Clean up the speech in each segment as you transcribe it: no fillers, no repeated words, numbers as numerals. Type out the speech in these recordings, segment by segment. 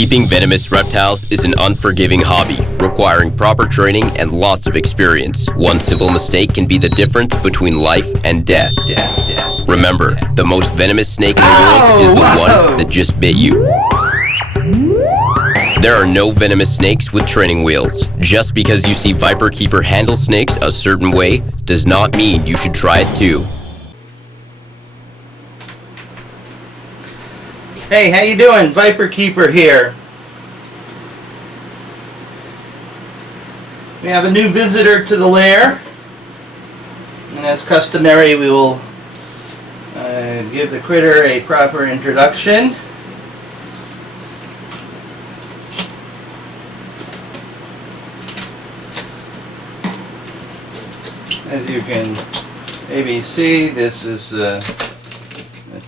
Keeping venomous reptiles is an unforgiving hobby, requiring proper training and lots of experience. One simple mistake can be the difference between life and death. Remember, the most venomous snake in the world is the one that just bit you. There are no venomous snakes with training wheels. Just because you see Viperkeeper handle snakes a certain way does not mean you should try it too. Hey, how you doing? Viperkeeper here. We have a new visitor to the lair, and as customary we will give the critter a proper introduction. As you can maybe see, this is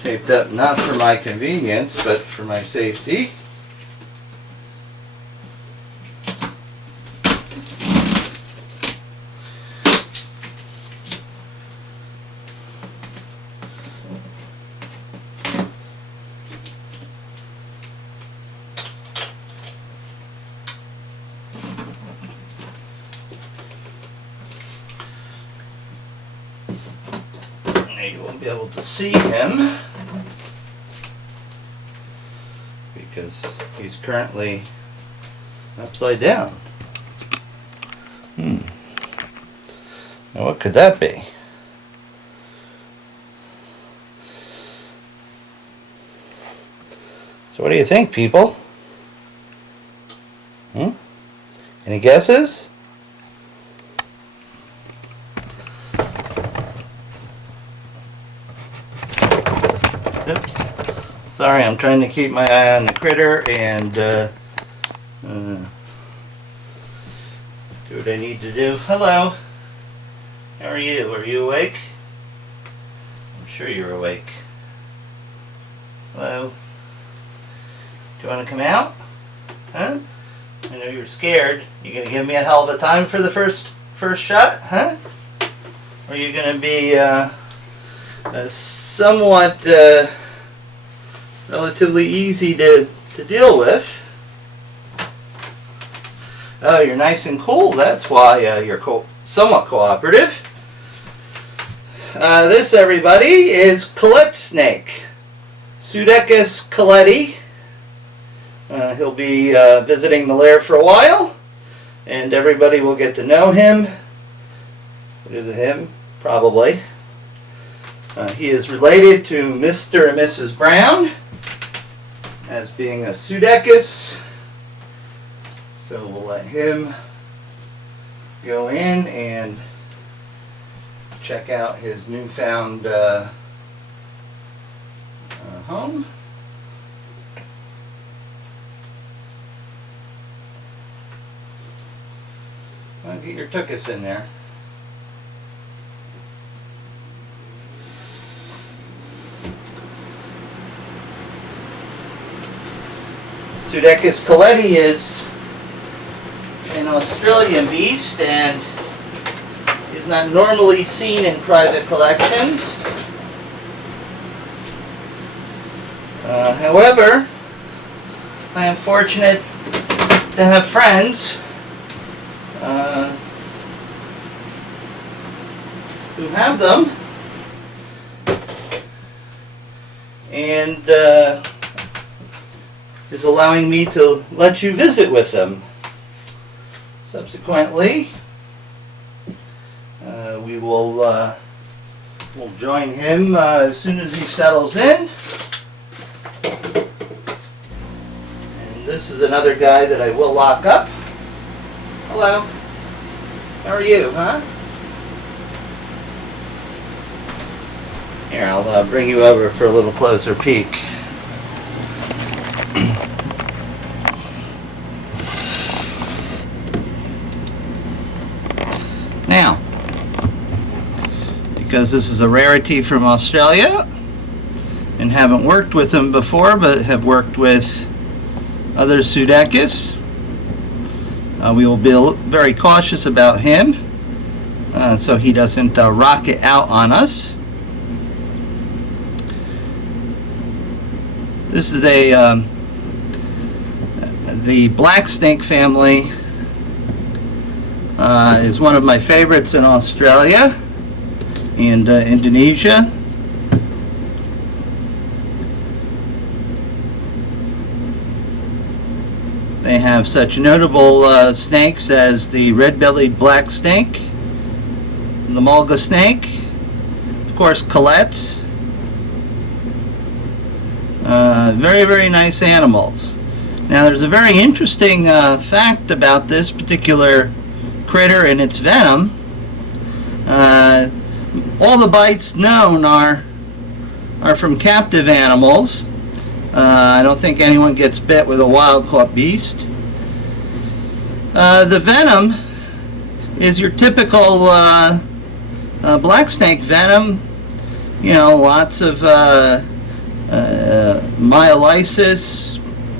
taped up not for my convenience, but for my safety. You won't be able to see him because he's currently upside down. Now what could that be? So what do you think, people? Any guesses? Oops. Sorry, I'm trying to keep my eye on the critter and do what I need to do. Hello. How are you? Are you awake? I'm sure you're awake. Hello. Do you want to come out? Huh? I know you're scared. You gonna give me a hell of a time for the first shot? Huh? Or are you gonna be somewhat relatively easy to deal with? Oh, you're nice and cool. That's why you're somewhat cooperative. This, everybody, is Collette snake. Pseudechis collette. He'll be visiting the lair for a while, and everybody will get to know him. What is it, him? Probably. He is related to Mr. and Mrs. Brown as being a Pseudechis. So we'll let him go in and check out his newfound home. Well, get your tuchus in there. Pseudechis collette is an Australian beast and is not normally seen in private collections. However, I am fortunate to have friends who have them, and is allowing me to let you visit with them. Subsequently, we'll join him as soon as he settles in. And this is another guy that I will lock up. Hello. How are you, huh? Here, I'll bring you over for a little closer peek. Now, because this is a rarity from Australia and haven't worked with him before, but have worked with other Pseudechis, we will be very cautious about him so he doesn't rocket out on us. This is a The black snake family is one of my favorites in Australia and Indonesia. They have such notable snakes as the red-bellied black snake, the mulga snake, of course Collettes. Very, very nice animals. Now there's a very interesting fact about this particular critter and its venom. All the bites known are from captive animals. I don't think anyone gets bit with a wild-caught beast. The venom is your typical black snake venom. You know, lots of myolysis,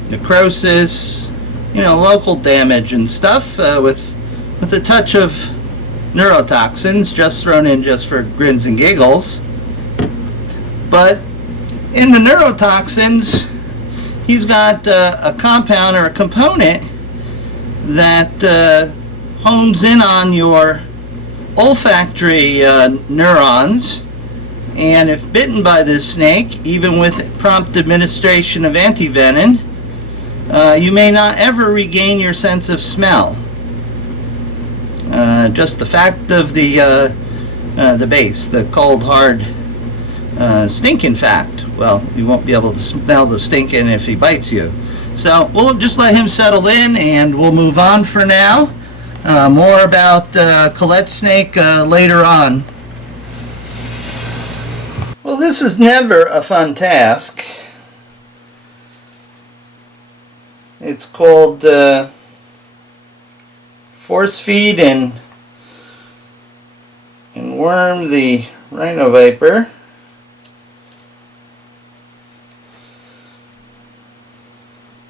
necrosis, you know, local damage and stuff with a touch of neurotoxins just thrown in just for grins and giggles. But in the neurotoxins, he's got a compound or a component that hones in on your olfactory neurons, and if bitten by this snake, even with prompt administration of antivenin, you may not ever regain your sense of smell. Just the fact of the base, the cold, hard stinking fact. Well, you won't be able to smell the stinking if he bites you. So we'll just let him settle in, and we'll move on for now. More about Collette snake later on. Well, this is never a fun task. It's called force feed and worm the Rhino Viper.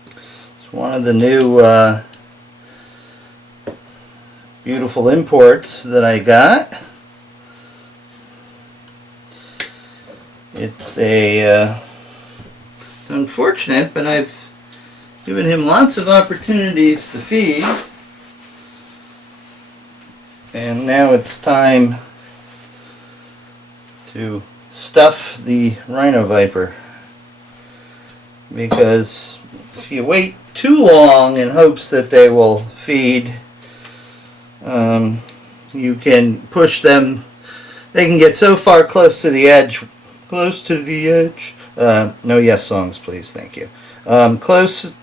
It's one of the new beautiful imports that I got. It's it's unfortunate, but I've given him lots of opportunities to feed, and now it's time to stuff the Rhino Viper, because if you wait too long in hopes that they will feed, you can push them. They can get so far close to the edge. No yes songs, please, thank you. Close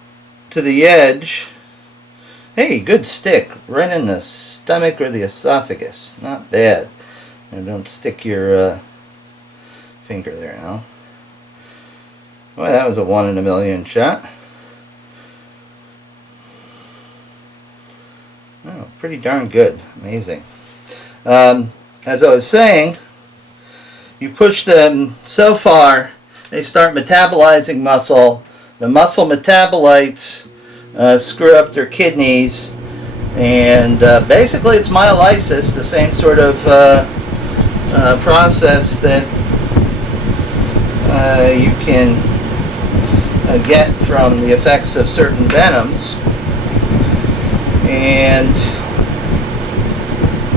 to the edge. Hey, good stick. Right in the stomach or the esophagus. Not bad. And don't stick your finger there now. Well, that was a 1 in a million shot. Oh, pretty darn good. Amazing. As I was saying, you push them so far, they start metabolizing muscle. The muscle metabolites screw up their kidneys, and basically it's myolysis, the same sort of process that you can get from the effects of certain venoms. And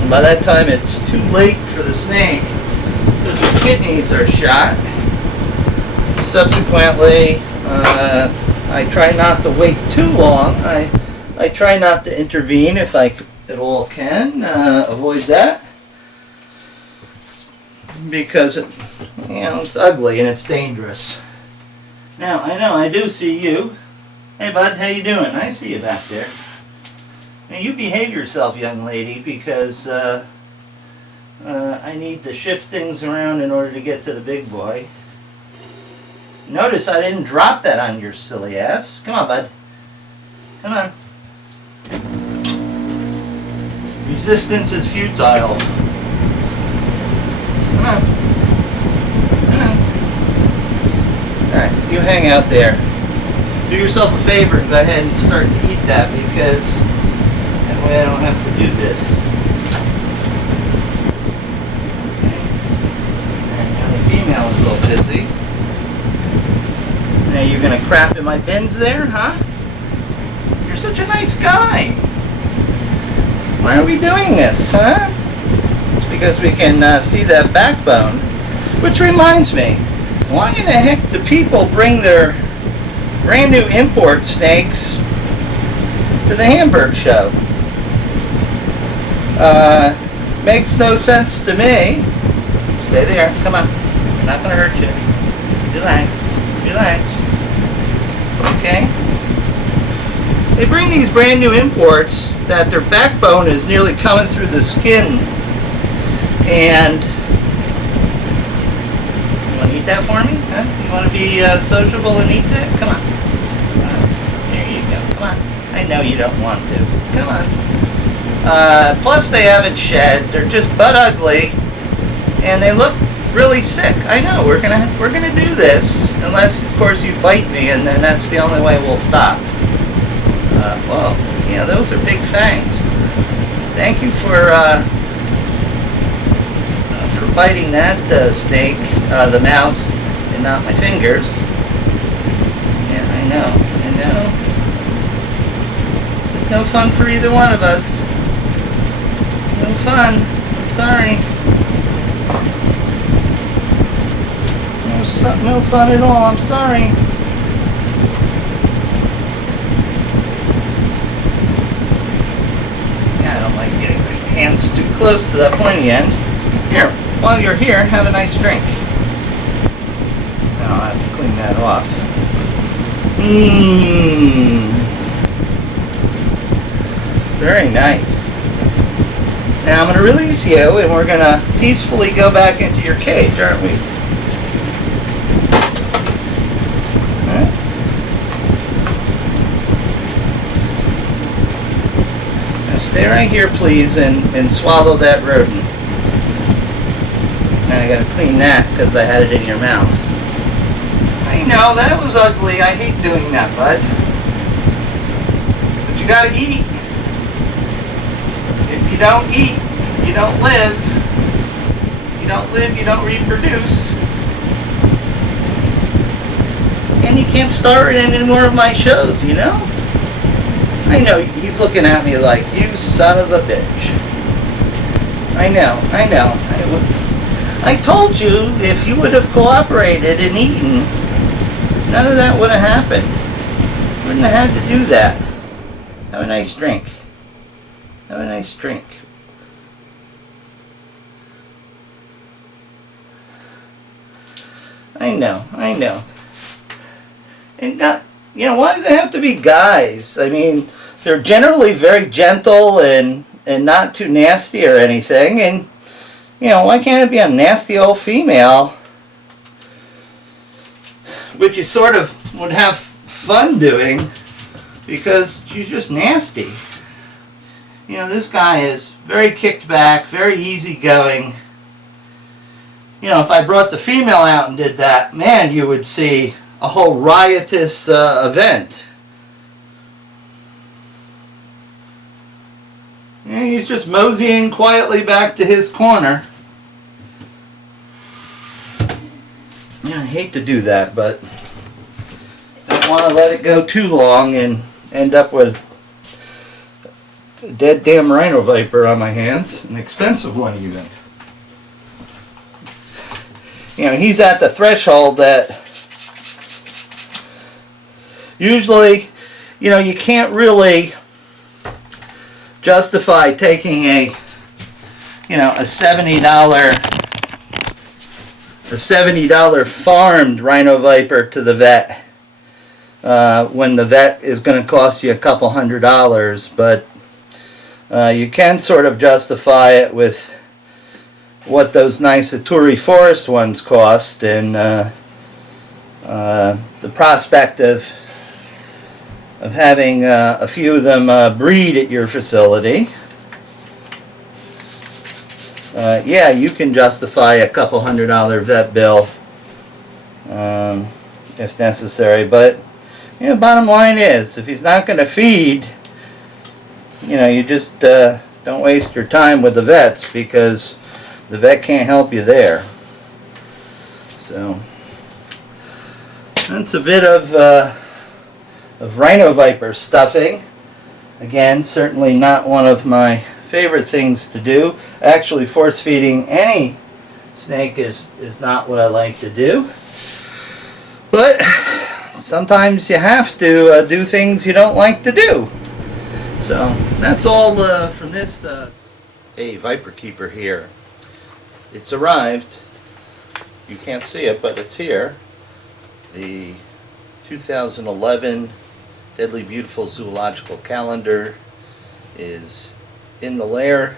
by that time it's too late for the snake, because the kidneys are shot. Subsequently, I try not to wait too long. I try not to intervene if I at all can, avoid that, because it's ugly and it's dangerous. Now I know I do see you. Hey bud, how you doing? I see you back there. Now you behave yourself, young lady, because I need to shift things around in order to get to the big boy. Notice I didn't drop that on your silly ass. Come on, bud. Come on. Resistance is futile. Come on. Come on. Alright, you hang out there. Do yourself a favor and go ahead and start to eat that, because that way I don't have to do this. Now the female is a little busy. Now you're going to crap in my bins there, huh? You're such a nice guy. Why are we doing this, huh? It's because we can see that backbone. Which reminds me, why in the heck do people bring their brand new import snakes to the Hamburg show? Makes no sense to me. Stay there. Come on. I'm not going to hurt you. Relax. Relax. Okay? They bring these brand new imports that their backbone is nearly coming through the skin. And you want to eat that for me? Huh? You want to be sociable and eat that? Come on. There you go. Come on. I know you don't want to. Come on. Plus they haven't shed. They're just butt ugly, and they look really sick. I know we're gonna do this unless, of course, you bite me, and then that's the only way we'll stop. Well, yeah, those are big fangs. Thank you for biting that snake, the mouse, and not my fingers. Yeah, I know. This is no fun for either one of us. No fun. I'm sorry. No fun at all. I'm sorry. Yeah, I don't like getting my hands too close to that pointy end. Here, while you're here, have a nice drink. Now I'll have to clean that off. Very nice. Now I'm going to release you, and we're going to peacefully go back into your cage, aren't we? Huh? Now stay right here, please, and swallow that rodent. Now I got to clean that because I had it in your mouth. I know, that was ugly. I hate doing that, bud. But you got to eat. If you don't eat, you don't live. You don't live, you don't reproduce. And you can't star in any more of my shows, you know? I know, he's looking at me like, you son of a bitch. I know. I told you if you would have cooperated and eaten, none of that would have happened. Wouldn't have had to do that. Have a nice drink. Have a nice drink. I know. And why does it have to be guys? I mean, they're generally very gentle and not too nasty or anything. And, why can't it be a nasty old female? Which you sort of would have fun doing because you're just nasty. This guy is very kicked back, very easygoing. If I brought the female out and did that, man, you would see a whole riotous event. He's just moseying quietly back to his corner. I hate to do that, but don't want to let it go too long and end up with a dead damn Rhino Viper on my hands. An expensive one even. He's at the threshold that usually, you can't really justify taking a $70 farmed Rhino Viper to the vet when the vet is going to cost you a couple $100, but you can sort of justify it with what those nice Aturi Forest ones cost, and the prospect of having a few of them breed at your facility. Yeah, you can justify a couple $100 vet bill if necessary, but bottom line is, if he's not going to feed, you just don't waste your time with the vets, because the vet can't help you there. So that's a bit of Rhino Viper stuffing. Again, certainly not one of my favorite things to do. Actually, force feeding any snake is not what I like to do. But sometimes you have to do things you don't like to do. So that's all from this. Hey, Viperkeeper here. It's arrived. You can't see it, but it's here. The 2011 Deadly Beautiful Zoological Calendar is in the lair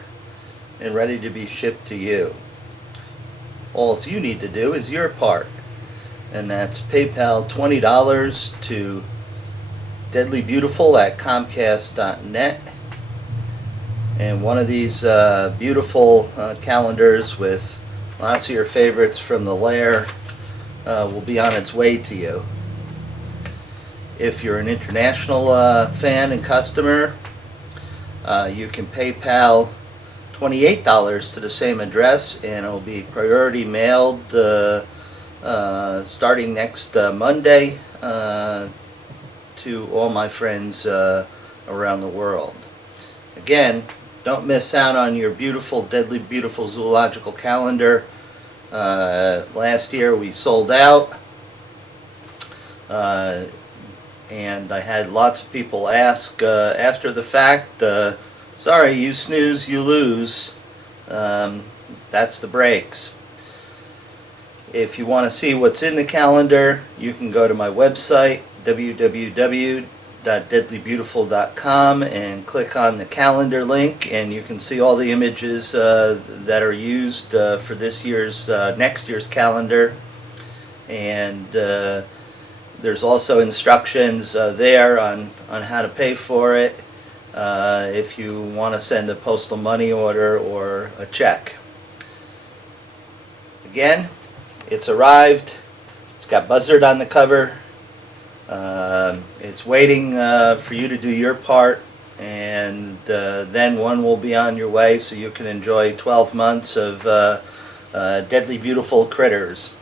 and ready to be shipped to you. All you need to do is your part, and that's PayPal $20 to deadlybeautiful@comcast.net, and one of these beautiful calendars with lots of your favorites from the lair will be on its way to you. If you're an international fan and customer, you can PayPal $28 to the same address, and it will be priority mailed starting next Monday to all my friends around the world. Again, don't miss out on your beautiful, Deadly Beautiful Zoological Calendar. Last year we sold out. And I had lots of people ask after the fact, sorry, you snooze, you lose. That's the breaks. If you want to see what's in the calendar, you can go to my website, www.deadlybeautiful.com, and click on the calendar link, and you can see all the images that are used for this year's, next year's calendar. And there's also instructions there on how to pay for it if you want to send a postal money order or a check. Again, it's arrived. It's got Buzzard on the cover. It's waiting for you to do your part, and then one will be on your way so you can enjoy 12 months of Deadly Beautiful critters.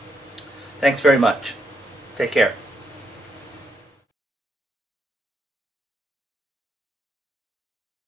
Thanks very much. Take care.